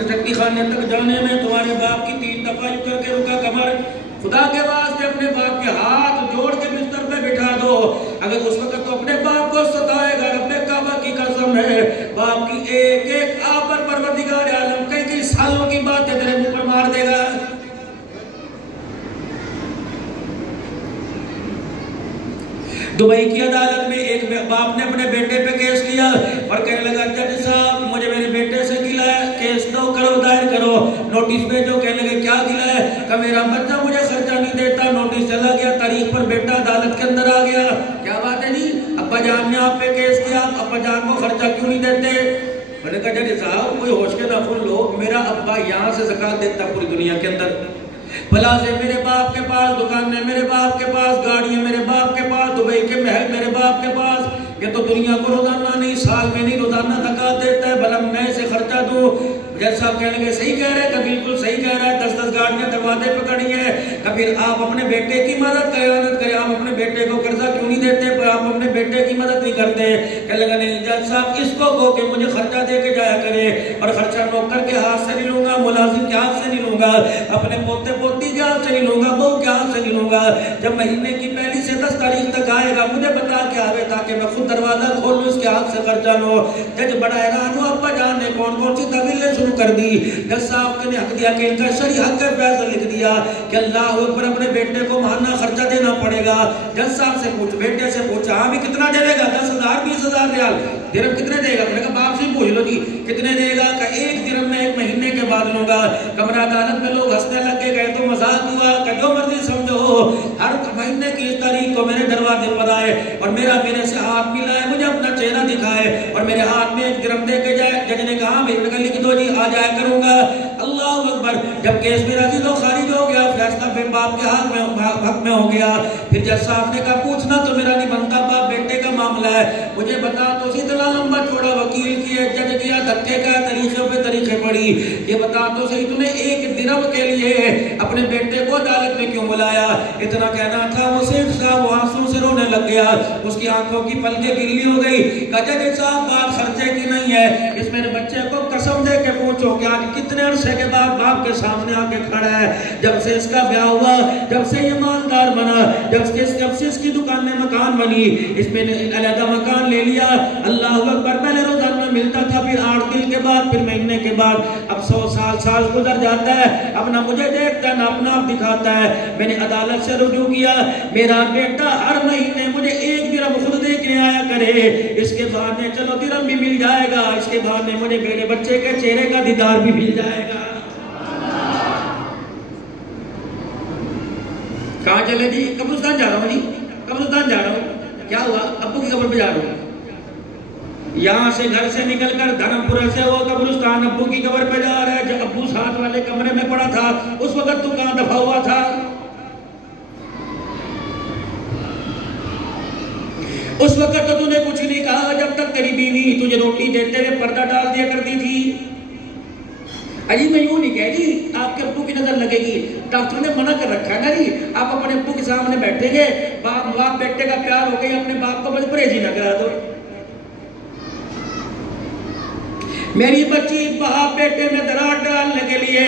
ٹٹی خانے تک جانے میں تمہارے باپ کی 3 دفعہ یوں کر کے رکا کمر، خدا کے واسطے اپنے باپ کے ہاتھ جوڑ کے بستر پہ بٹھا دو۔ اگر اس وقت تو اپنے باپ کو ستائے گا، رب کعبہ کی قسم ہے باپ کی ایک ایک آپ پر پروردگار عالم کئی سالوں کی باتیں تیرے منہ پر مار دے گا۔ دبئی کی عدالت میں ایک باپ نے اپنے بیٹے پہ کیس کیا اور کہنے لگا جج صاحب مجھے میرے بیٹے سے گلا ہے، کیس دو کرو دائر کرو، نوٹس بھیجو۔ کہنے لگے کیا گلا ہے؟ کہ میرا بچہ مجھے خرچہ نہیں دیتا۔ نوٹس چلا گیا، تاریخ پر بیٹا عدالت کے اندر آ گیا۔ کیا بات ہے جی؟ ابا جان نے آپ پہ کیس کیا، ابا جان کو خرچہ کیوں نہیں دیتے؟ میں نے کہا جج صاحب کوئی ہوش کے نفل لو، میرا ابا یہاں سے زکوٰۃ دیتا پوری دنیا کے اندر، پلازے میرے باپ کے پاس، دکانیں میرے باپ کے پاس، گاڑیاں میرے باپ کے پاس، دبئی کے محل میرے باپ کے پاس۔ یہ تو دنیا کو روزانہ نہیں، سال میں نہیں، روزانہ زکوٰۃ دیتا ہے، بھلا میں اسے خرچہ دوں؟ جج صاحب کہنے لگے صحیح کہہ رہے، کہ بالکل صحیح کہہ رہا ہے، 10 گاڑیاں دروازے پہ کھڑی ہیں، کہ پھر آپ اپنے بیٹے کی مدد کریں، آپ اپنے بیٹے کو قرضہ کیوں نہیں دیتے، پر آپ اپنے بیٹے کی مدد نہیں کرتے؟ کہنے لگا نہیں جج صاحب اس کو کہو کہ مجھے خرچہ دے کے جایا کرے، اور خرچہ نوکر کے ہاتھ سے نہیں لوں گا، ملازم کے ہاتھ سے نہیں لوں گا، اپنے پوتے پوتی کے ہاتھ سے نہیں لوں گا، بہو کے ہاتھ سے نہیں لوں گا۔ جب مہینے کی 1 سے 10 تاریخ تک آئے گا مجھے بتا کے آوے تاکہ میں خود دروازہ کھول لوں، اس کے ہاتھ سے خرچہ لو۔ جج بڑا حیران ہوا، ابا جان نے کون سی تعویلیں شروع کر دی؟ جج صاحب نے حق دیا کہ ان کا شرعی حق کا فیصلہ لکھ دیا کہ اللہ اکبر، اپنے بیٹے کو ماہانہ خرچہ دینا پڑے گا۔ جج صاحب سے پوچھ، بیٹے سے پوچھا ہاں بھی کتنا دے گا؟ 10,000 20,000 ریال درہم کتنے دے گا؟ میں نے کہا باپ سے پوچھ لو جی کتنے دے گا؟ کہ 1 درہم میں 1 مہینے کے بعد لوں گا۔ کمرہ عدالت میں لوگ ہنسنے لگے، گئے تو مذاق ہوا، کہ جو مرضی سمجھو، ہر مہینے کی اس تاریخ کو میرے دروازے پر آئے اور میرے سے ہاتھ ملائے، مجھے اپنا چہرہ دکھائے اور میرے ہاتھ میں 1 درہم دے کے جائے۔ جج نے کہا میں نے لکھ دو جی، آ جایا کروں گا۔ اللہ اکبر، جب کیس میرا عزیز و خارج ہو گیا، فیصلہ پھر باپ کے حق میں ہو گیا۔ پھر جج صاحب نے کہا پوچھنا تو میرا نہیں بنتا، باپ بیٹے کا معاملہ ہے، مجھے بتا تو سی اتنا لمبا چوڑا وکیل کیے، جج کیا، دھکے کا، طریقے پہ طریقے پڑی، یہ بتا تو صحیح تو نے 1 درہم کے لیے اپنے بیٹے کو عدالت میں کیوں بلایا؟ اتنا کہنا تھا، وہ شیخ صاحب آنسوں سے رونے لگ گیا، اس کی آنکھوں کی پلکیں گیلی ہو گئی۔ کہا جج صاحب بات خرچے کی نہیں ہے، اس میرے بچے کو قسم دے کے پوچھو کہ آج کتنے عرصے کے بعد باپ کے سامنے آ کے کھڑا ہے؟ جب سے اس کا بیاہ ہوا، جب سے یہ مالدار بنا، جب سے اس کی دکان میں مکان بنی، اس میں علیحدہ مکان لے لیا، اللہ اکبر، پہلے روزانہ ملتا تھا، پھر 8 دن کے بعد، پھر مہینے کے بعد، اب 100 سال گزر جاتا ہے، اب نہ مجھے دیکھتا ہے نہ اپنا آپ دکھاتا ہے۔ میں نے عدالت سے رجوع کیا، میرا بیٹا ہر مہینے مجھے 1 درہم خود دے کے آیا کرے، اس کے بعد میں چلو درہم بھی مل جائے گا، اس کے بعد میں مجھے میرے بچے کے چہرے کا دیدار بھی مل جائے گا۔ کہاں چلے جی؟ قبرستان جا رہا ہوں جی، قبرستان جا رہا ہوں۔ کیا ہوا؟ ابو کی قبر پہ جا رہا ہوں۔ یہاں سے گھر سے نکل کر دھرمپورہ سے وہ قبرستان ابو کی قبر پہ جا رہا ہے۔ جب ابو ساتھ والے کمرے میں پڑا تھا اس وقت تو کہاں دفع ہوا تھا؟ اس وقت تو نے کچھ نہیں کہا جب تک تیری بیوی تجھے روٹی دیتے ہوئے پردہ ڈال دیا کرتی تھی۔ اجی میں یوں نہیں کہہ رہی آپ کے ابو کی نظر لگے گی، ڈاکٹر نے منع کر رکھا ہے نا جی، آپ اپنے ابو کے سامنے بیٹھیں گے، باپ بیٹے کا پیار ہو گئی، اپنے باپ کو بس پرہیزی نہ کرا دو۔ میری بچی باپ بیٹے میں دراڑ ڈالنے کے لیے،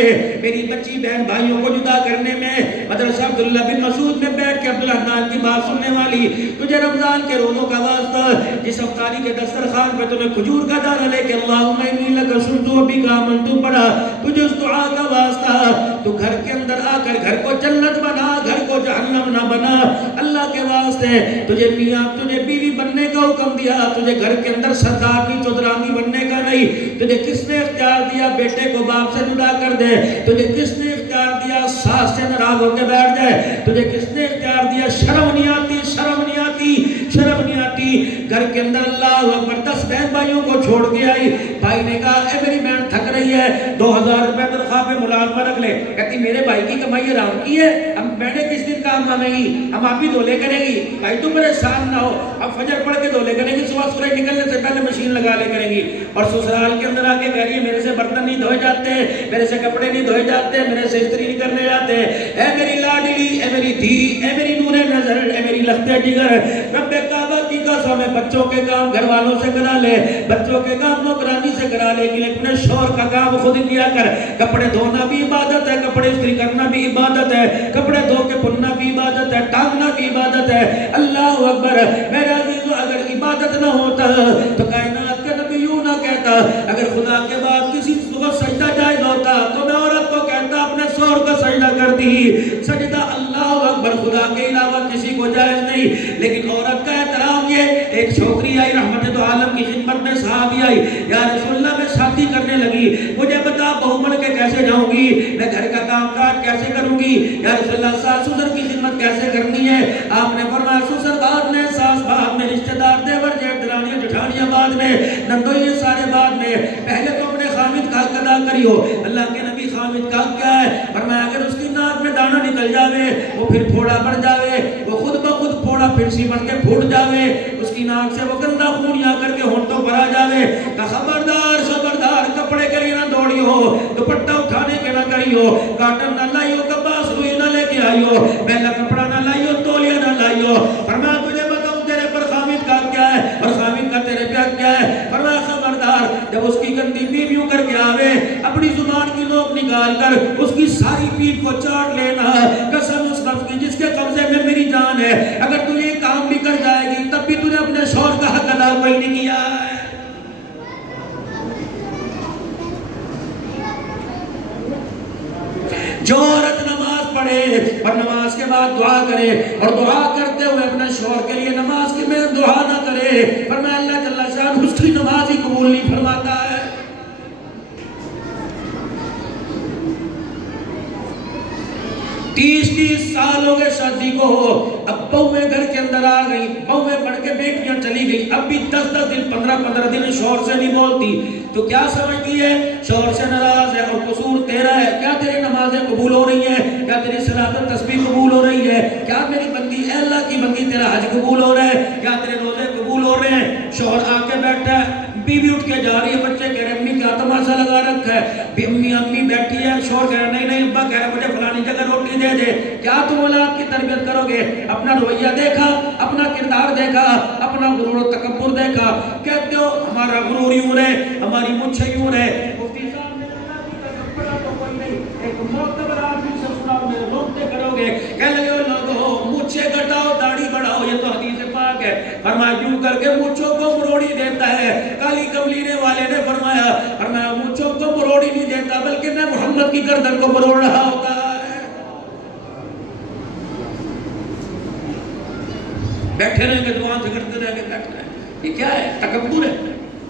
میری بچی بہن بھائیوں کو جدا کرنے میں، مدرسہ عبداللہ بن مسعود میں بیٹھ کے عبدالرحمن کی بات سننے والی، تجھے رمضان کے روزوں کا واسطہ، جس افطاری کے دسترخوان پہ تمہیں کھجور کا دانہ لے کے اللہم انی لک صمت بک آمنت پڑھا، تجھے اس دعا کا واسطہ، تو گھر کے اندر آ کر گھر کو جنت بنا، گھر کو جہنم نہ بنا، اللہ کے واسطے تجھے میاں تجھے بیوی بننے کا حکم دیا، تجھے گھر کے اندر سردارنی چودرانی بننے کا نہیں۔ تجھے کس نے اختیار دیا بیٹے کو باپ سے جدا کر دے؟ تجھے کس نے اختیار دیا ساس سے ناراض ہو کے بیٹھ جائے؟ تجھے کس نے اختیار دیا؟ شرم نہیں آتی، شرم نہیں آتی، شرم نہیں آتی۔ گھر کے اندر اللہ اکبر 10 بہن بھائیوں کو چھوڑ کے آئی، بھائی نے کہا اے میری بہن تھک رہی ہے، 2000 روپے تنخواہ پہ ملازمہ رکھ لے۔ کہتی میرے بھائی کی کمائی حرام کی ہے، ہم بہنیں کس دن کام آنے گی، ہم آپ ہی دھولے کریں گی، بھائی تو پریشان نہ ہو، اب فجر پڑھ کے دھولے کریں گی، صبح سورج نکلنے سے پہلے مشین لگا لے کریں گی۔ اور سسرال کے اندر آ کے کہہ رہی ہے میرے سے برتن نہیں دھوئے جاتے، میرے سے کپڑے نہیں دھوئے جاتے، میرے سے استری نہیں کرنے جاتے، اے میری لاڈلی، اے میری دھی، اے میری نور نظر، اے میری لختے جگر رب کعبہ کی قسم ہے بچوں کے کام گھر والوں سے کرا لے, بچوں کے کام نوکرانی سے کرا لے, کہ اپنے شوہر کا کام خود کیا کر. کپڑے دھونا بھی عبادت ہے, کپڑے استری کرنا بھی عبادت ہے, کپڑے دھو کے پھلنا بھی عبادت ہے, ٹانگنا بھی عبادت ہے. اللہ اکبر. میرے عزیزو اگر عبادت نہ ہوتا تو کائنات کا نبی یوں نہ کہتا, اگر خدا کے بعد کسی کو سجدہ جائز ہوتا تو میں عورت کو کہتا اپنے شوہر کو سجدہ کرتی. سجدہ اللہ اکبر خدا کے علاوہ کسی کو جائز نہیں. لیکن عورت کا احترام یہ, ایک چھوکری آئی رحمت دو عالم کی خدمت میں, صحابی آئی, یا رسول اللہ میں شادی کرنے لگی, مجھے بتا بہو بن کے کیسے جاؤں گی, میں گھر کا کام کاج کیسے کروں گی, یا رسول اللہ ساس سسر کی خدمت کیسے کرنی ہے. آپ نے فرمایا سسر بعد میں, ساس بعد میں, رشتہ دار دیور جیٹھ درانیاں جٹھانیاں بعد میں, نندو یہ سارے بعد میں, پہلے تو اپنے خامد کا حق ادا کریو. اللہ کے نبی خامد کا حق کیا ہے؟ فرمایا اگر اس کی ناک میں دانا نکل جاوے وہ پھر پھوڑا بڑھ جاوے, وہ خود بخود پھوڑا پھنسی بن کے پھوٹ جاوے, اس کی ناک سے وہ گندا خون یا کر کے ہونٹوں پر آ جاوے. خبردار خبردار کپڑے کے لیے نہ دوڑیو, دوپٹہ اٹھانے کے نہ کریو, کاٹن نہ لائیو, کپاس روئی نہ لے کے آئیو, میلا کپڑا نہ لائیو, تولیہ نہ لائیو. فرمایا تجھے بتاؤں تیرے پر خامد کا کیا ہے اور خامد کا تیرے پہ کیا ہے. فرمایا خبردار جب اس کی گندی بیویوں کر کے آوے اپنی زبان کی نوک نکال کر اس کی ساری پیٹھ کو چاٹ لینا, قسم اس نفس کی جس کے قبضے میں میری جان ہے, اگر تو یہ کام بھی کر جائے گی تب بھی تو نے اپنے شوہر کا حق ادا کوئی نہیں کیا ہے. جو عورت نماز پڑھے اور نماز کے بعد دعا کرے اور دعا کرتے ہوئے اپنے شوہر کے لیے نماز کے میں دعا نہ کرے, فرمایا اللہ جل شانہ اس کی نماز ہی قبول نہیں فرماتا ہے. 30 سال ہو گئے شادی کو, اب بہویں گھر کے اندر آ گئی, بہویں پڑھ کے بیٹیاں چلی گئی, اب بھی 10 دن 15 دن شوہر سے نہیں بولتی. تو کیا سمجھتی ہے شوہر سے ناراض ہے اور قصور تیرا ہے. کیا تیری نمازیں قبول ہو رہی ہیں, کیا تیری صلاۃ و تسبیح قبول ہو رہی ہے, کیا میری بندی اے اللہ کی بندی تیرا حج قبول ہو رہا ہے, کیا تیرے روزے قبول ہو رہے ہیں. شوہر آ کے بیٹھا ہے, بیوی اٹھ کے جا رہی ہے, بچے کہہ رہے امی کیا تماشا لگا رکھا ہے, امی بیٹھی ہے, شوہر کہہ رہا نہیں ابا کہہ رہا مجھے فلانی جگہ روٹی دے دے. کیا تم اولاد کی تربیت کرو گے؟ اپنا رویہ دیکھا, اپنا کردار دیکھا, اپنا غرور و تکبر دیکھا. کہتے ہو ہمارا غرور یوں رہے, ہماری مجھے یوں رہے. مفتی صاحب نے اللہ کی قسم پڑا تو کوئی نہیں, ایک معتبر آدمی سے سنا میرے روکتے کرو گے, کہہ لگے لوگو مجھے گھٹاؤ داڑھی بڑھاؤ, یہ تو حدیث پاک ہے. فرمایا یوں کر کے مجھوں کو مروڑی دیتا ہے. کالی کملینے والے نے فرمایا مجھوں کو مروڑی نہیں دیتا بلکہ میں محمد کی گردن کو مروڑ رہا ہوتا ہے. بیٹھے رہیں گے دعا سے کرتے رہیں گے, بیٹھنا ہے. یہ کیا ہے؟ تکبر ہے.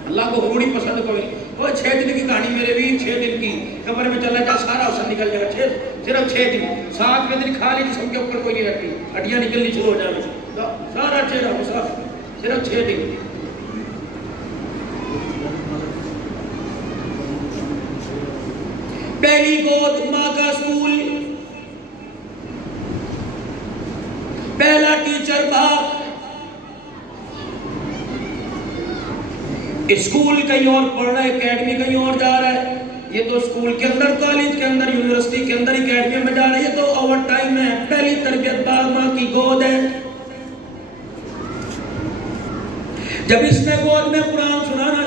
اللہ کو ہوڑی پسند کوئی نہیں. وہ 6 دن کی کہانی میرے بھی 6 دن کی کمر میں چلا جا سارا حسن نکل جائے گا. صرف 6 دن, 7ویں دن کھا لی جسم کے اوپر کوئی نہیں رکھتی, ہڈیاں نکلنی شروع ہو جائیں, سارا چہرہ صاف, صرف 6 دن. پہلی گود ماں کا اسکول, پہلا ٹیچر باپ. اسکول کہیں اور پڑھ رہا ہے, اکیڈمی کہیں اور جا رہا ہے. یہ تو اسکول کے اندر, کالج کے اندر, یونیورسٹی کے اندر, اکیڈمی میں جا رہا ہے. یہ تو اوور ٹائم ہے. پہلی تربیت باپ ماں کی گود ہے. جب اس نے گود میں قرآن سنانا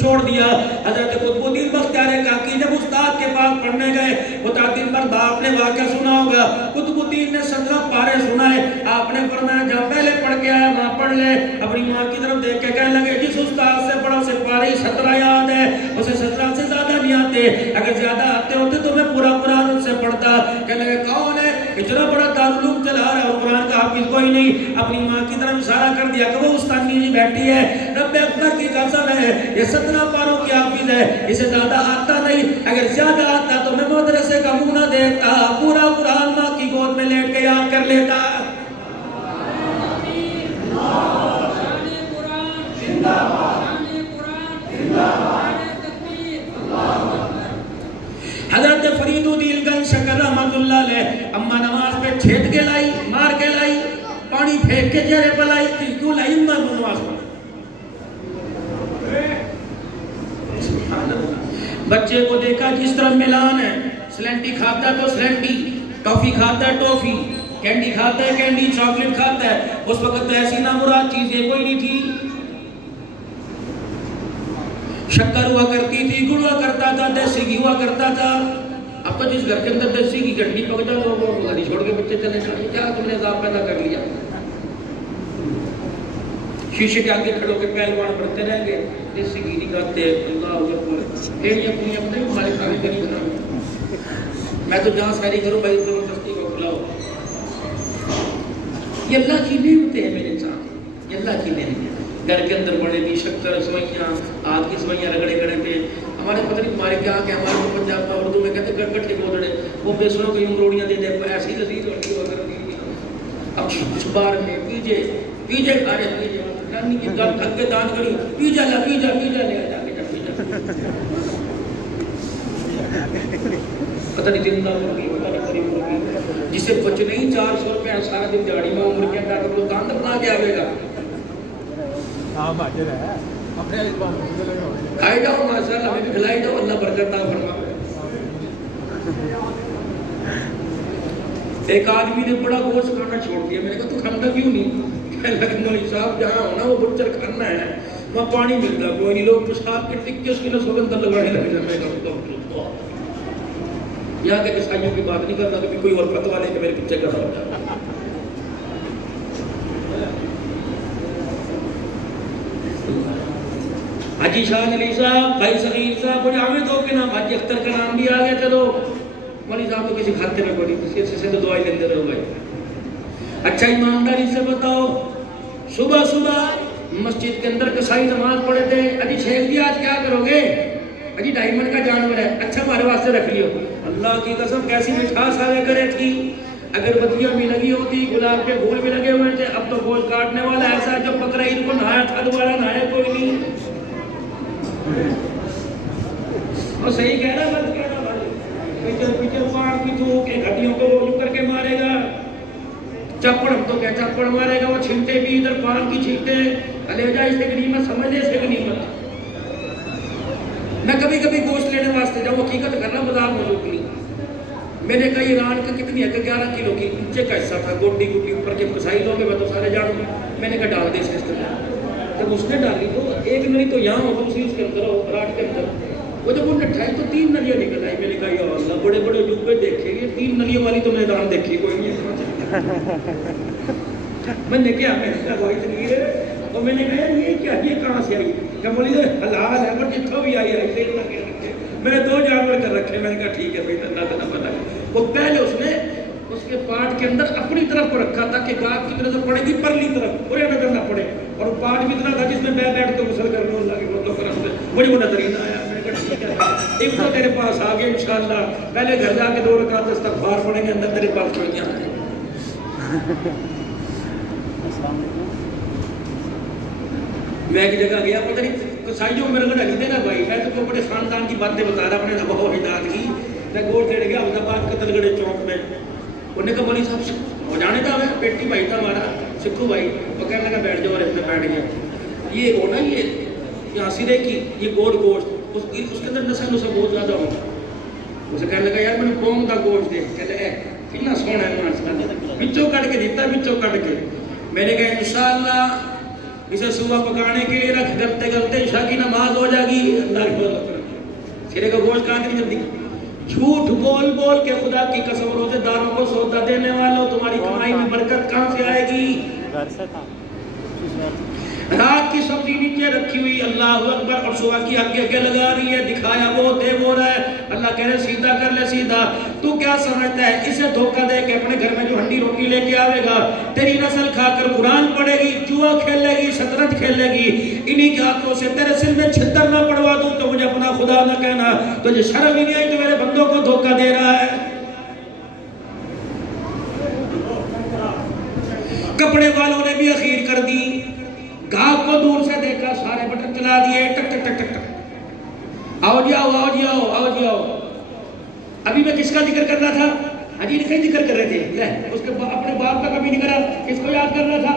چھوڑ دیا, حضرت قطب الدین بختیار کاکی جب استاد کے پاس پڑھنے گئے, متعدد بار باپ نے واقعہ سنا ہوگا, قطب الدین نے 17 پارے سنائے. آپ نے فرمایا جہاں پہلے پڑھ کے آیا وہاں پڑھ لے. اپنی ماں کی طرف دیکھ کے کہنے لگے جس استاد سے پڑھا اسے پارے 17 یاد ہے, اسے 17 سے زیادہ نہیں آتے, اگر زیادہ آتے ہوتے تو میں پورا قرآن ان سے پڑھتا. کہنے لگے کون ہے اتنا بڑا دارالعلوم چلا رہا ہے اور قرآن کا حافظ کوئی نہیں. اپنی ماں کی طرف اشارہ کر دیا کہ وہ استانی جی بیٹھی ہے, رب اکبر کی قسم ہے یہ 17 پاروں کی حافظ ہے, اسے زیادہ آتا نہیں. اگر زیادہ آتا تو میں مدرسے کا منہ نہ دیکھتا, پورا قرآن ماں کی گود میں لیٹ کے یاد کر لیتا. حضرت فرید الدین گنج شکر رحمت اللہ علیہ اما نماز پہ چھید کے لائی, مار کے لائی, پانی پھینک کے چہرے پہ لائی, کیوں لائی نماز پہ. بچے کو دیکھا جس طرح ملان ہے, سلنٹی کھاتا ہے تو سلنٹی, ٹافی کھاتا ہے ٹافی, کینڈی کھاتا ہے، کینڈی چاکلیٹ کھاتا ہے. اس وقت تو ایسی نامراد چیزیں کوئی نہیں تھی. شکر ہوا کرتی تھی، گڑ ہوا کرتا تھا، دیسی گھی ہوا کرتا تھا. اب تو جس گھر کے اندر دیسی گھی گھنٹی پک جائے تو وہ گھڑی چھوڑ کے بچے چلے جائیں. کیا تم نے عذاب پیدا کر لیا؟ شیشے کے آگے کھڑوں کے پہلوان پڑھتے رہیں گے، دیسی گھی نہیں کھاتے. اللہ اکبر. ایڑیاں پوڑیاں نہیں ہمارے کھانے کے نہیں بنا. میں تو جہاں ساری کروں بھائی زبردستی کو کھلاؤ. یہ اللہ کی نعمت ہے میرے ساتھ، یہ اللہ کی نعمت ہے. گھر کے اندر بڑے بھی شکر سوئیاں، آگ کی سوئیاں رگڑے گڑے تھے. ہمارے پتہ نہیں تمہارے کیا کہ ہمارے پنجاب میں اردو میں کہتے گٹھے گودڑے، وہ بیسنوں کی روڑیاں دے دے ایسی لذیذ ہوتی ہوا کرتی. اب بار میں پیجے کھا رہے پیجے رانی کی گل تھک کے دان کری پیجا لے آ جا کے جا پیجا. پتہ نہیں زندہ ہوگی، پتہ نہیں قریب ہوگی. جسے بچ نہیں 400 روپے سارا دن جاڑی میں عمر کے اندر وہ دان بنا کے آئے گا. کھائے جاؤ ماشاءاللہ، ہمیں بھی کھلائی جاؤ، اللہ برکت عطا فرمائے. ایک آدمی نے بڑا گوشت کھانا چھوڑ دیا. میں نے کہا تو کھانا کیوں نہیں؟ کہنے لگا مولوی صاحب جہاں ہونا وہ بچر کھانا ہے، وہاں پانی ملتا کوئی نہیں. لوگ پیشاب کے ٹکے اس کے نسوں کے اندر لگانے لگے. میں کہا یہاں کے عیسائیوں کی بات نہیں کرنا کہ کوئی اور فتوا لے کے میرے پیچھے کر رہا ہوتا. حاجی شاہ علی صاحب، بھائی صغیر صاحب، مجھے حامد ہو کے نام حاجی اختر کا نام بھی آ گیا. چلو مولوی صاحب تو کسی کھاتے میں پڑی، کسی سے تو دعائیں لیندے رہو بھائی. اچھا ایمانداری سے بتاؤ، صبح صبح مسجد کے اندر کسائی نماز پڑھے تھے. اجی شیخ جی آج کیا کرو گے؟ اجی ڈائمنڈ کا جانور ہے. اچھا ہمارے واسطے رکھ لیو. اللہ کی قسم کیسی مٹھاس آوے کرے تھی. اگربتیاں بھی لگی ہوتی، گلاب کے پھول بھی لگے ہوئے تھے. اب تو گوشت کاٹنے والا ایسا جو بکرا عید کو نہایا تھا دوبارہ نہایا کوئی نہیں. اور صحیح کہہ رہا بات کہہ رہا بھائی. پیچھے پاڑ کی تھوک کے گھٹیوں کو وہ کر کے مارے گا. چپڑ تو کیا چپڑ مارے گا. وہ چھنٹے بھی ادھر پان کی چھنٹے علیجہ اس سے غنیمت سمجھ لے سے غنیمت. میں کبھی کبھی گوشت لینے واسطے جاؤں حقیقت کرنا بازار موجود نہیں. میں نے کہا ایران کا کتنی ہے کہ 11 کلو کی نیچے کا حصہ تھا. گوڈی گوڈی اوپر کے کسائی لوگ میں تو سارے جانوں گا. میں نے کہا ڈال دے اس کے اندر. جب اس نے ڈالی تو ایک نلی تو یہاں ہو دوسری اس کے اندر ہو راٹ کے اندر. وہ جب وہ نٹھائی تو 3 نلیاں نکل آئی. میں نے کہا یا اللہ بڑے بڑے ڈوبے دیکھے یہ 3 نلیوں والی تو میدان دیکھی کوئی نہیں. میں نے کہا میں نے کہا وہ اتنی ہے. اور میں نے کہا یہ کیا یہ کہاں سے آئی؟ کہ بولی حلال ہے پر جتھوں بھی آئی ایسے ہی لگے رکھے. میں نے 2 جانور کر رکھے. میں نے کہا ٹھیک ہے بھائی اللہ تعالیٰ پتہ ہے. وہ پہلے اس نے اس کے پاٹ کے اندر اپنی طرف کو رکھا تھا کہ باپ کی نظر پڑے گی پرلی طرف پورے نظر نہ پڑے. اور وہ پاٹ بھی اتنا تھا جس میں بیٹھ کے غسل کرنے اللہ کے بندوں پر مجھے وہ نظر ہی نہ آیا. میں نے کہا ٹھیک ہے ایک تو تیرے پاس آ گئے انشاءاللہ. پہلے گھر جا کے 2 رکعت استغفار پڑھیں گے. اندر تیرے پاس چھوڑیاں ہیں. میں ایک جگہ گیا پتہ نہیں کسائیوں میرے کو ڈالی دے نا بھائی. میں تو بڑے خاندان کی باتیں بتا رہا اپنے ابا و اجداد کی. میں گوشت لینے گیا احمدآباد قتل گڑھے چوک میں. انہوں نے کہا مولوی صاحب ہو جانے تھا. ہمیں پیٹی بھائی تھا ہمارا سکھو بھائی. وہ کہنے لگا بیٹھ جاؤ. اور اتنا بیٹھ گیا. یہ ہونا یہ یہاں سرے کی یہ گوشت اس کے اندر نسل بہت زیادہ ہوتا. اسے کہنے لگا یار میں نے قوم کا گوشت دے. کہتے ہیں کتنا سونا ہے ماشاءاللہ. بچوں کٹ کے دیتا بچوں کٹ کے. میں نے کہا انشاءاللہ اسے صبح پکانے کے لیے رکھ. گلتے گلتے عشاء کی نماز ہو جائے گی. اللہ کی فضل کرے. سرے کا گوشت کہاں نہیں جلدی. جھوٹ بول بول کے خدا کی قسم روزے داروں کو سودا دینے والوں تمہاری کمائی میں برکت کہاں سے آئے گی؟ رات کی سبزی نیچے رکھی ہوئی اللہ اکبر اور صبح کی آگے لگا رہی ہے. دکھایا وہ دے وہ رہا ہے. اللہ کہہ رہے سیدھا کر لے سیدھا. تو کیا سمجھتا ہے اسے دھوکہ دے کے اپنے گھر میں جو ہنڈی روٹی لے کے آوے گا تیری نسل کھا کر قرآن پڑھے گی جوا کھیلے گی شطرنج کھیلے گی. انہی کے ہاتھوں سے تیرے سر میں چھتر نہ پڑوا دوں تو مجھے اپنا خدا نہ کہنا. تجھے شرم ہی نہیں آئی تو میرے بندوں کو دھوکہ دے رہا ہے. کپڑے والوں نے بھی اخیر کر دی. گاہک کو دور سے دیکھا سارے بٹن چلا دیے. ٹک ٹک ٹک ٹک ٹک. آؤ جی آؤ آؤ جی آؤ آؤ جی آؤ. ابھی میں کس کا ذکر کر رہا تھا؟ حجی نہیں ذکر کر رہے تھے. اس کے اپنے باپ کا کبھی نہیں کرا. کس کو یاد کر رہا تھا؟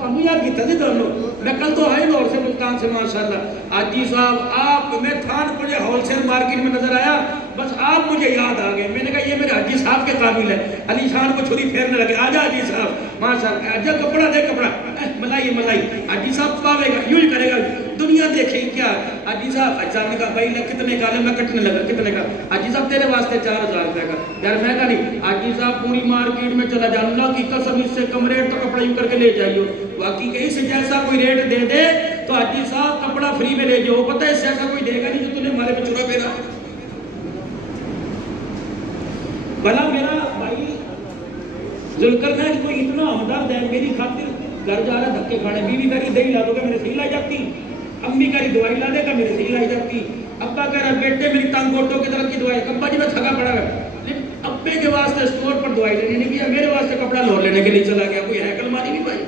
ہم یاد کیتا تھے دونوں. میں کل تو آئے لاہور سے ملتان سے ماشاءاللہ. حاجی صاحب آپ میں تھان مجھے ہول سیل مارکیٹ میں نظر آیا. بس آپ مجھے یاد آ گئے. میں نے کہا یہ میرے حاجی حاجی صاحب کے قابل ہے. علی شان کو چھری پھیرنے لگے, آجا حاجی صاحب ماشاء اللہ, آجا کپڑا دے کپڑا, ملائی. حاجی صاحب پاوے گا, یوں ہی کرے گا, دنیا دیکھے کیا. حاجی صاحب نے کہا بھائی کتنے کا لے, میں کٹنے لگا, کتنے کا. حاجی صاحب تیرے واسطے 4000 روپے کا. یار میں کہا نہیں. حاجی صاحب پوری مارکیٹ میں چلا جا, اللہ کی قسم اس سے کم ریٹ تو کپڑا یوں کر کے لے جائیو. واقعی کہ اس سے جیسا کوئی ریٹ دے دے تو حاجی صاحب کپڑا فری میں لے جاؤ. پتہ ہے اس سے ایسا کوئی دے گا نہیں جو تمہیں ہمارے پہ چورا پھیرا. بھلا میرا بھائی ذوالقرنین کوئی اتنا ہمدرد ہے, میری خاطر گھر جا رہا دھکے کھانے, بیوی کری دہی لا دو گا میرے صحیح لائی جاتی, امی کری دوائی لا دے گا میرے صحیح لائی جاتی, ابا کہہ رہا بیٹے میری ٹانگ گوٹوں کی طرف کی دوائی, ابا جی میں تھکا پڑا ہے, ابے کے واسطے اسٹور پر دوائی لینے نہیں گیا, میرے واسطے کپڑا لوٹ لینے کے لیے چلا گیا. کوئی ہے کلمہ نہیں بھائی.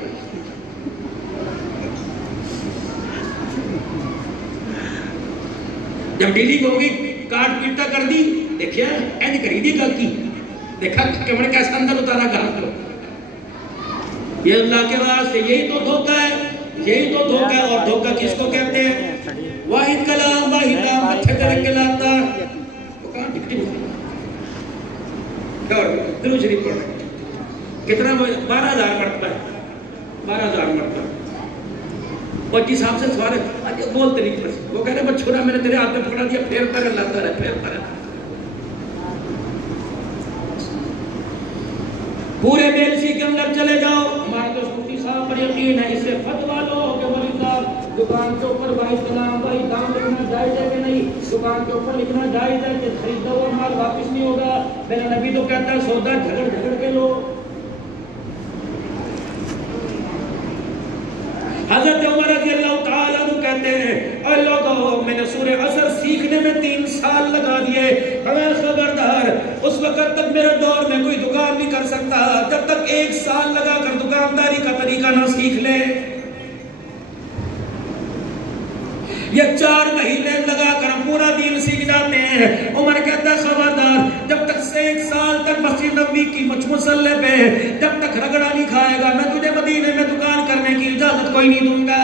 جب ڈیلنگ ہوگی کارڈ پیٹا کر دی, دیکھیا اینج کری دی گل کی, دیکھا کمڑ کیسا اندر اتارا گھر کو. یہ اللہ کے واسطے یہی تو دھوکہ ہے, یہی تو دھوکہ ہے. اور دھوکہ کس کو کہتے ہیں؟ واحد کلام واحد نام مچھے درک کے لاتا. وہ کہاں ٹکٹی درود شریف پڑھ رہے کتنا 12,000 مرتبہ ہے, 12,000 مرتبہ. اور جی صاحب سے سوال ہے, بولتے نہیں بس, وہ کہہ رہے بچھوڑا میں نے تیرے ہاتھ میں پکڑا دیا, پھیرتا رہے لاتا رہے, پھیرتا رہے. پورے بیلسی کے اندر چلے جاؤ, ہمارے تو مفتی صاحب پر یقین ہے, اس سے فتوا لو کہ مولوی صاحب دکان کے اوپر واحد کلام واحد دام لکھنا جائز ہے کہ نہیں, دکان کے اوپر لکھنا جائز ہے کہ خریدا ہوا مال واپس نہیں ہوگا. میرا نبی تو کہتا ہے سودا جھگڑ کے لو. حضرت عمر رضی اللہ تعالیٰ عنہ کہتے ہیں اے لوگوں, میں نے سورہ عصر سیکھنے میں 3 سال لگا دیے, ہمیں خبردار اس وقت تک میرے دور میں کوئی دکان نہیں کر سکتا جب تک 1 سال لگا کر دکانداری کا طریقہ نہ سیکھ لے. یہ 4 مہینے لگا کر ہم پورا دین سیکھ جاتے ہیں. عمر کہتا ہے خبردار, جب تک سے 1 سال تک مسجد نبوی کی مصلی پہ جب تک رگڑا نہیں کھائے گا, میں تجھے مدینے میں دکان کرنے کی اجازت کوئی نہیں دوں گا.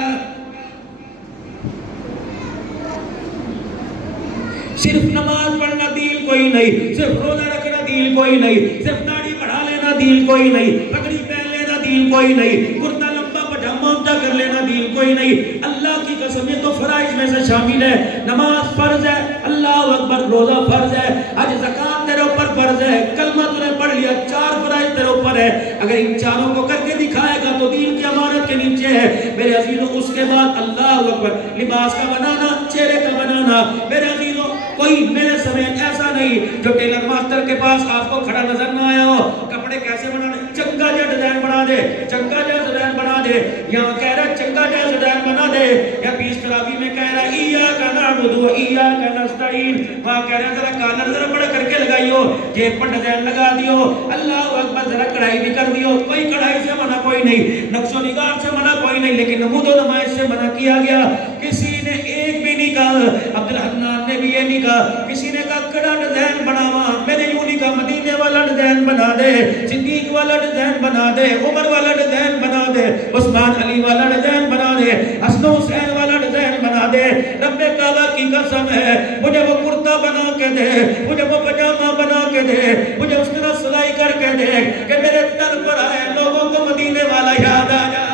صرف نماز پڑھنا دین کوئی نہیں, صرف روزہ رکھنا دین کوئی نہیں, صرف داڑھی بڑھا لینا دین کوئی نہیں, پگڑی پہن لینا دین کوئی نہیں, کرتا لمبا پجامہ اونچا کر لینا دین کوئی نہیں. اللہ کی قسم یہ تو فرائض میں سے شامل ہے. نماز فرض ہے, اللہ اکبر, روزہ فرض ہے, حج زکات تیرے اوپر فرض ہے, کلمہ تو نے پڑھ لیا, 4 فرائض تیرے اوپر ہے. اگر ان 4 کو کر کے دکھائے گا تو دین کی امانت کے نیچے ہے. میرے عزیزوں اس کے بعد اللہ اکبر, لباس کا بنانا, چہرے کا بنانا. میرے عزیزوں کوئی میرے سمیت ایسا نہیں جو ٹیلر ماسٹر کے پاس آپ کو کھڑا نظر نہ آیا ہو. کپڑے کیسے بنانے, چنگا جا ڈیزائن بنا دے, چنگا جا ڈیزائن بنا دے. یہاں کہہ رہا چنگا جا ڈیزائن بنا دے, یا 20 تراویح میں کہہ رہا ایاک نعبد و ایاک نستعین, وہاں کہہ رہا ذرا کالر ذرا بڑا کر کے لگائیو, جیب پر ڈیزائن لگا دیو, اللہ اکبر, ذرا کڑھائی بھی کر دیو. کوئی کڑھائی سے منع کوئی نہیں, نقش و نگار سے منع کوئی نہیں, لیکن نمود و نمائش سے منع کیا گیا. کسی نے ایک بھی نہیں کہا, عبد الحنان نے بھی یہ نہیں کہا, کسی نے کہا کڑا ڈیزائن بناوا, میں نے یوں نہیں کہا مدینے والا ڈیزائن بنا دے, صدیق والا ڈیزائن بنا دے, عمر والا ڈیزائن بنا دے, عثمان علی والا ڈیزائن بنا دے, حسن حسین والا ڈیزائن بنا دے. رب کعبہ کی قسم ہے, مجھے وہ کرتا بنا کے دے, مجھے وہ پجامہ بنا کے دے, مجھے اس طرح سلائی کر کے دے کہ میرے تن پر آئے لوگوں کو مدینے والا یاد آ جائے.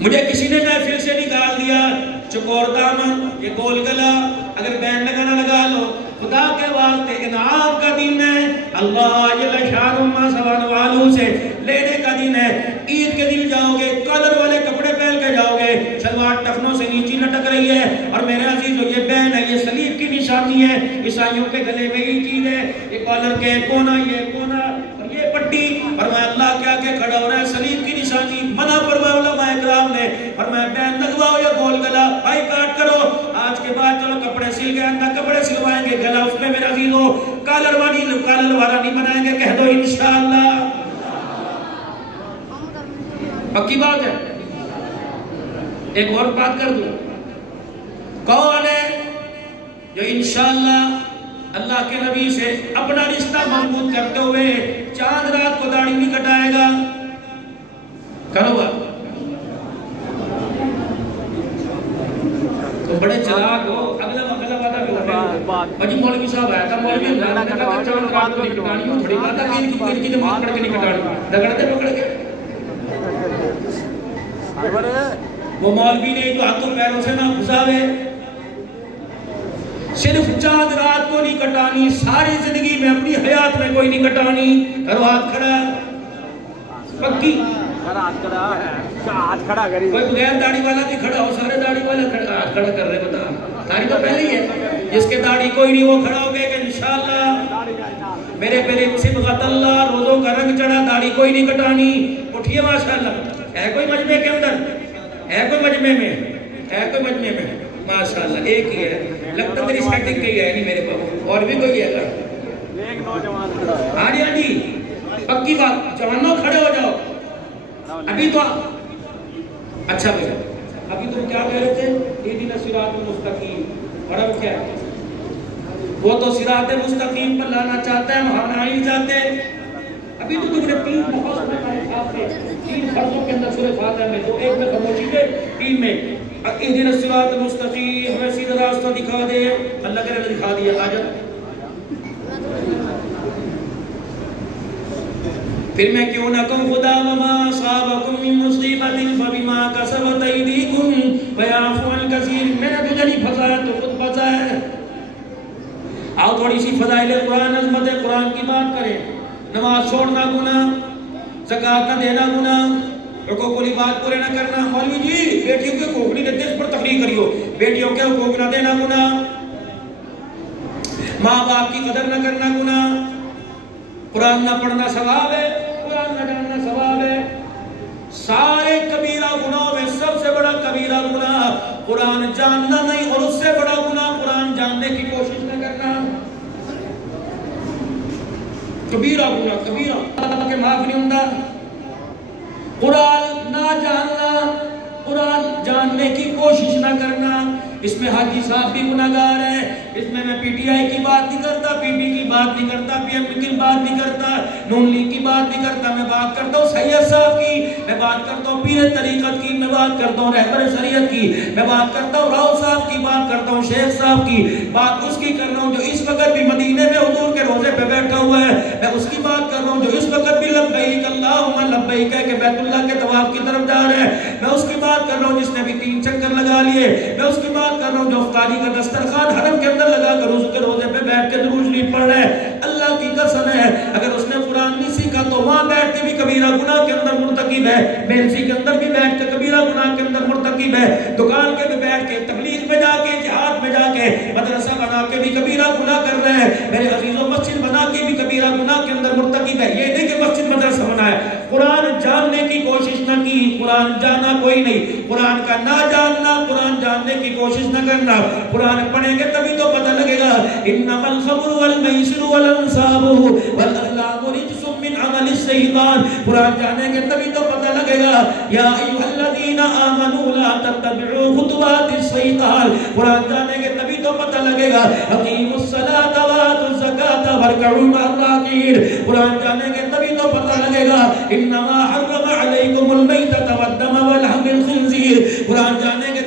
مجھے کسی نے محفل سے نکال دیا, چکور دامن, یہ گول گلا, اگر بینڈ لگانا لگا لو, خدا کے واسطے انعام کا دن ہے, اللہ جل شانہ سبحانہ والوں سے لینے کا دن ہے. عید کے دن جاؤ گے کالر والے کپڑے پہن کے جاؤ گے, شلوار ٹخنوں سے نیچی لٹک رہی ہے, اور میرے عزیزو یہ بین ہے, یہ صلیب کی نشانی ہے. عیسائیوں کے گلے میں یہ چیز ہے, یہ کالر کے کونا, یہ کونا اور یہ پٹی, اور میں اللہ کیا کہ کھڑا ہو رہا ہے, صلیب کی نشانی منع فرمایا علماء کرام نے, اور میں بین لگواؤ یا گول گلا, بھائی کاٹ کرو. آج کے بعد چلو کپڑے سل گئے, اندر کپڑے سلوائیں گے, گلا اس میں میرے عزیزو کالر والا نہیں بنائیں گے, کہہ دو انشاءاللہ. پکی بات ہے. ایک اور بات کر دوں, کون ہے جو انشاءاللہ اللہ کے نبی سے اپنا رشتہ مضبوط کرتے ہوئے چاند رات کو داڑھی نہیں کٹائے گا؟ کرو گا تو بڑے چلاک ہو, اگلا وعدہ بھی ہوگا. جی مولوی صاحب آیا تھا مولوی اللہ نے کہا چاند رات کو نہیں کٹانی ہوں تھوڑی بات ہے کہ کی نماز پڑھ کے نہیں کٹانی رگڑتے پکڑ کے وہ مولوی نے جو ہاتھوں پیروں سے نہ گھساوے صرف چاند رات کو نہیں کٹانی ساری زندگی میں اپنی حیات میں کوئی نہیں کٹانی کرو ہاتھ کھڑا پکی کوئی بغیر داڑھی والا بھی کھڑا ہو سارے داڑھی والے ہاتھ کھڑا کر رہے بتا داڑھی تو پہلے ہی ہے جس کے داڑھی کوئی نہیں وہ کھڑا ہو گئے کہ انشاءاللہ میرے پہلے صبغت اللہ روزوں کا رنگ چڑھا داڑھی کوئی نہیں کٹانی اٹھیے ماشاءاللہ ہے کوئی مجمع کے اندر ہے کوئی مجمع میں ہے کوئی مجمع میں ماشاءاللہ ایک ہی ہے لگتا تیری سیٹنگ کہی ہے نہیں میرے پاس اور بھی کوئی ہے گا ایک نوجوان کھڑا ہے ہاں جی پکی بات جوانوں کھڑے ہو جاؤ ابھی تو اچھا بھائی ابھی تم کیا کہہ رہے تھے اہدنا الصراط المستقیم اور اب کیا وہ تو صراط مستقیم پر لانا چاہتا ہے وہاں آ نہیں چاہتے ابھی تو تم نے تین محفوظ میں تین فرضوں کے اندر سورہ فاتحہ میں دو ایک میں خاموشی میں تین میں اہدنا الصراط المستقیم ہمیں سیدھا راستہ دکھا دے اللہ کے نے دکھا دیا آجت پھر میں کیوں نہ کہوں خدا وما اصابکم من مصیبت فبما کسبت ایدیکم ویعفو عن کثیر میں نے تجھے نہیں پھنسایا تو خود پھنسا ہے آؤ تھوڑی سی فضائل قرآن عظمت قرآن کی بات کریں نماز چھوڑنا گناہ زکوٰۃ نہ دینا گناہ حقوق العباد پورے نہ کرنا مولوی جی بیٹیوں کے حقوق نہیں دیتے اس پر تقریر کریو بیٹیوں کے حقوق نہ دینا گناہ ماں باپ کی قدر نہ کرنا گناہ قرآن نہ پڑھنا ثواب ہے قرآن نہ جاننا ثواب ہے سارے کبیرہ گناہوں میں سب سے بڑا کبیرہ گناہ قرآن جاننا نہیں اور اس سے بڑا گناہ قرآن جاننے کی کوشش نہ کرنا کبیرہ گناہ کبیرہ اللہ کے معاف نہیں ہوتا قرآن نہ جاننا قرآن جاننے کی کوشش نہ کرنا اس میں حاجی صاحب بھی گناہگار ہے اس میں پی ٹی آئی کی بات نہیں کرتا پی پی کی بات نہیں کرتا پی ایم کی بات نہیں کرتا نون لیگ کی بات نہیں کرتا میں بات کرتا ہوں سید صاحب کی میں بات کرتا ہوں پیر طریقت کی میں بات کرتا ہوں رہبر شریعت کی میں بات کرتا ہوں راؤ صاحب کی بات کرتا ہوں شیخ صاحب کی بات اس کی کر رہا ہوں جو اس وقت بھی مدینے میں حضور کے روزے پہ بیٹھا ہوا ہے میں اس کی بات کر رہا ہوں جو اس وقت بھی لبیک اللہم لبیک کہہ کے بیت اللہ کے طواف کی طرف جا رہے ہیں میں اس کی بات کر رہا ہوں جس نے بھی 3 چکر لگا لیے میں اس کی بات کر رہا ہوں جو افطاری کا دسترخوان حرم کے اندر لگا کر اس کے روزے پہ بیٹھ کے درود شریف پڑھ رہے ہیں اللہ کی قسم ہے اگر اس نے قرآن نہیں سیکھا تو وہاں بیٹھ کے بھی کبیرہ گناہ کے اندر مرتکب ہے مینسی کے اندر بھی بیٹھ کے کبیرہ گناہ کے اندر مرتکب ہے دکان کے بھی بیٹھ کے تبلیغ میں جا کے جہاد میں جا کے مدرسہ بنا کے بھی کبیرہ گناہ کر رہے ہیں میرے عزیزوں مسجد بنا کے بھی کبیرہ گناہ کے اندر مرتکب ہے یہ نہیں کہ مسجد مدرسہ بنا ہے قرآن جاننے کی کوشش نہ کی قرآن جانا کوئی نہیں قرآن کا نہ جاننا قرآن جاننے کی کوشش نہ کرنا قرآن پڑھیں گے تبھی تو پتہ لگے گا انما الخمر والمیسر والانصاب والازلام رجس من عمل الشیطان قرآن جانیں گے تبھی تو پتہ لگے گا یا ایھا الذین آمنوا لا تتبعوا خطوات الشیطان قرآن جانیں گے تبھی تو پتہ لگے گا اقیموا الصلاۃ وآتوا الزکاۃ وارکعوا مع الراکعین قرآن جانیں گے تبھی تو پتہ لگے گا انما حرم علیکم المیتۃ والدم ولحم الخنزیر قرآن جانیں گے